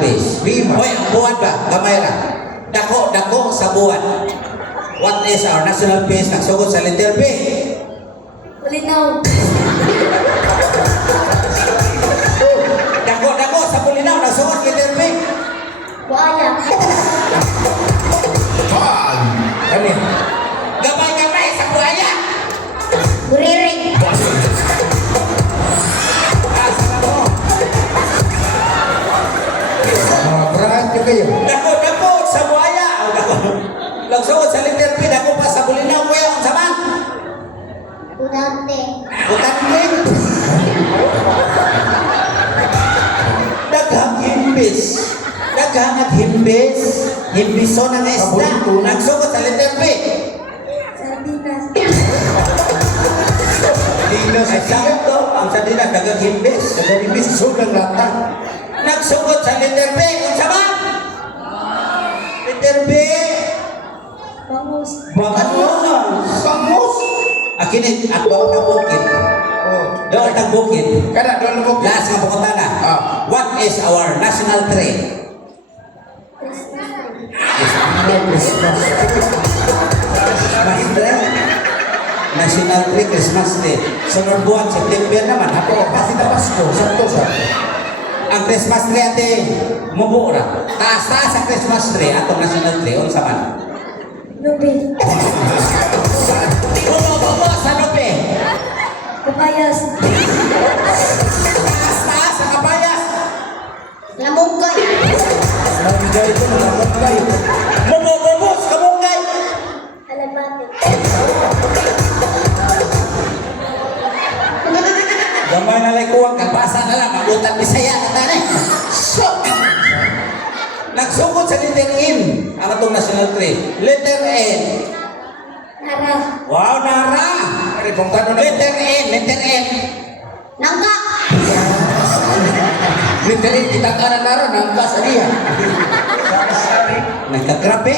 Base. Hoy, ang buwan ba? Gamay ra. Dako sa buwan. What is our national base? Nagsugod sa letter B. Bulinaw. Dako sa Bulinaw. Nagsugod sa letter B. Buaya. Kani. Gamay sa buhaya. Buriring. Mga brand nyo kayo. Dako sa buhaya. Nagsugod sa letter B. Dako pa sa Bulinaw. Kuya, ang saman. Udante. Utangin. Daghang himbis. Daghang at himbis. Himbison ang isda. Nagsugod sa letter B. Sardinas. Dinas Ay, sakto. Ang sardinas, daghang himbis. Dagang imbis sobrang lata. Nagsugod sa letter B. Ang saman. Letter B. Bangus. Bangus. Bangus. Akinit at doon na bukid. Oh. Doon na bukid. Kada doon mo. Last nga pagkutana. What is our national tree? Christmas. Christmas tree. National tree, Christmas tree. Sunod buwan, September naman. Ako, Kasi na Pasko. Sakto sa. ang Christmas tree ate, mubura. Taas-taas ang Christmas tree. Atong national tree. Unsa man? Nubi. Bubo sa lupi. Kapayas. Taas-taas ang kapayas. Lamungkay. Nabigay ko na nabigay. Bubos, kamungay. Alabate. Gamay na lang kuwang kagbasa na lang. Magutan Bisaya na tani. So, nagsugod sa letter N. Ang atong national tree. Letter N. Nara. Wow, nara. Ari kung tanong na. Letter N, letter N. Nangka. Literin kita kanan naran ang kas ariya. Nagkagrabe.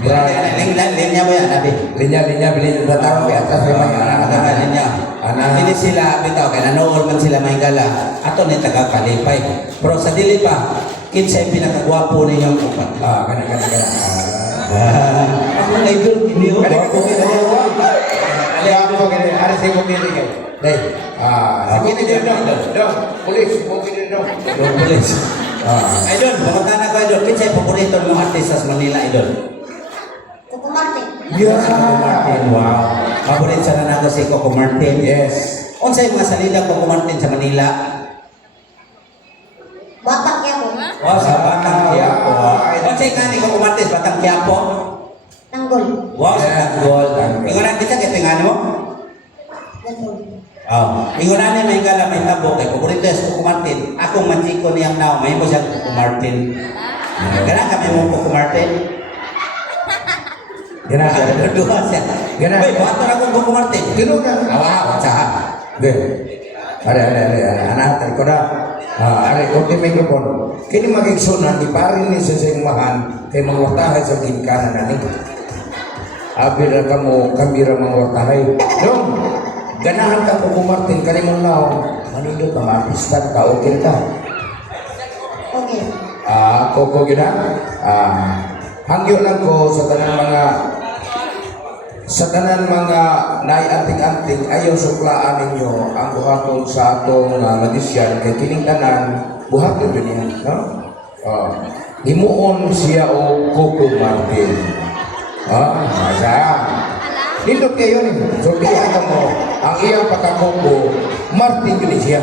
Grabe. Linya mo yan, Abi. Linya bili na tao kay atas may mga anak. Linya. Hindi sila, bitaw, kaya nanool man sila may gala. Ato ni taga-kalipay. Pero sa dili pa, kinsa yung pinakagwapo ninyong upat. Kana. Ako na idol, hindi ko. Kani ko kita niya. Alam ko kani ari sa ko pili kay. Dai. Sige ni dong. Pulis, mo kini dong. Idol, police. Idol, pamunta na ko, idol. Kinsa yung paborito mong artista sa Manila, idol? Coco Martin. Coco Martin, wow. Paborito sa nanago si Coco Martin. Yes. Unsa yung mga salida Coco Martin sa Manila? Batak Quiapo. Oh, sa Batang Quiapo. Unsa yung kani Coco Martin sa Batang Quiapo? Tanggol. Wow, sa Tanggol. Ingon na kita kay tingani mo? Tanggol. Oh, ingon na may gala may tabo kay paborito sa Coco Martin. Akong manchiko niyang naw, may mo siya Coco Martin. Kana kami mo Coco Martin. Gana Dua siya. Gana. Uy, bato na kong Coco Martin. Kino ka? Awa, what's up? Be. Are anak ko na. Are ko ti mikrofon. Kini magigsunan di parin ni sa mahan kay mangwartahay sa ginkanan nani. Abi ra kamo kamera mangwartahay. Dong. Ganahan ka ko Martin kani mo naw. Manindot na artista ka okay ka. Okay. Koko gina. Hangyo lang ko sa tanan mga naianting-anting ayaw suklaan ninyo ang buhaton sa atong magician kay kining tanan buhaton yun yan, no? Himuon siya o Coco Martin. Masa. Nindot kayo ni. So, kaya mo, ang iyang pagka-Coco Martin yun siya.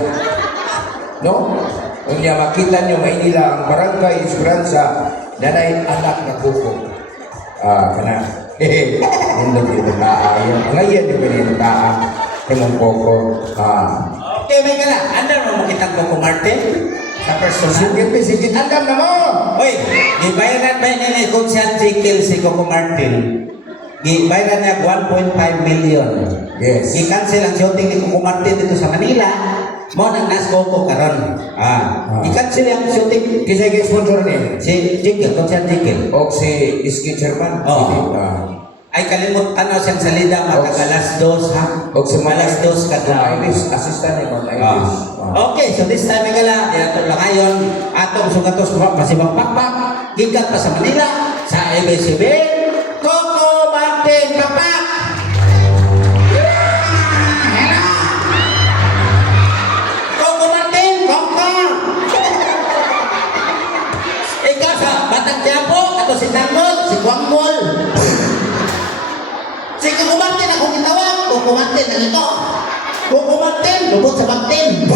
No? Kung niya makita nyo may nila ang Barangay Esperanza na anak na Coco. Kana. Hindi dito taayon. Ngayon yung ganito taan. Timong Coco. Okay, may gala. Andar mo makita Coco Martin? Sa personal? Sige, andam na mo! Uy, gibayaran ba ni kung siya Jekyll si Coco Martin? Gibayaran niya 1.5 million. Yes. I-cancel ang shooting ni Coco Martin dito sa Manila. Mo nang nas Coco karon. I-cancel ang shooting. Kisay kay sponsor niya. Si Jekyll, kung siya Jekyll. O si Iski Chairman. Oo. Ay kalimutan na siyang salida matagalas dos ha. O si Malas dos ka Iris, assistant ni Ma'am Iris. Okay, so this time gala, diato lang ngayon atong gatos-gatos masibang pakpak, gikat pa sa Manila, sa ABCB, Coco Martin Pakpak! Coco Martin, Coco! Ikaw sa Batang Quiapo, ato si Tanggol, si Kuangmol. Si Coco Martin akong gitawag, Coco Martin ang ito. Coco Martin, lubot sa Martin.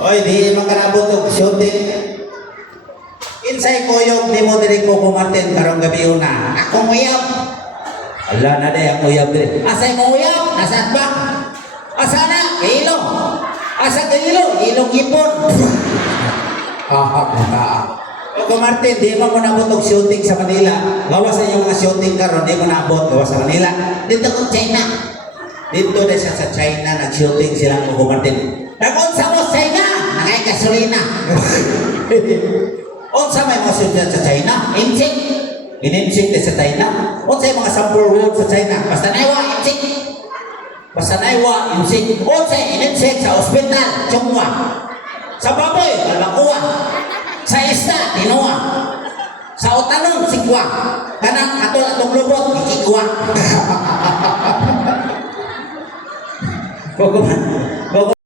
Oy, di makarabot og shooting. Insay ko yung di mo diri Coco Martin karong gabi una. Akong uyab. Ala na day ang uyab diri. Asay mo uyab? Nasaan ba? Asa na? Ilo. Asa ka ilo? Ilong ipon. Coco Martin, di mo nabot og shooting sa Manila. Gawas sa inyong mga shooting karon, di mo nabot gawas sa Manila. Dito ko China. Dito na siya sa China, nag-shooting silang Coco Martin. Nag-unsa mo sa China? Nakay gasolina. Unsa may mga shooting sa China? Insik. Ininsik na sa China. Unsa yung mga sample word sa China? Basta naiwa, insik. Basta naiwa, insik. Unsa ininsik sa ospital, chungwa. Sa baboy, balbakuwa. Sa isda, tinuwa. Sa utanon, sikwa. Kanang atol-atong lubot, ikikwa. Coco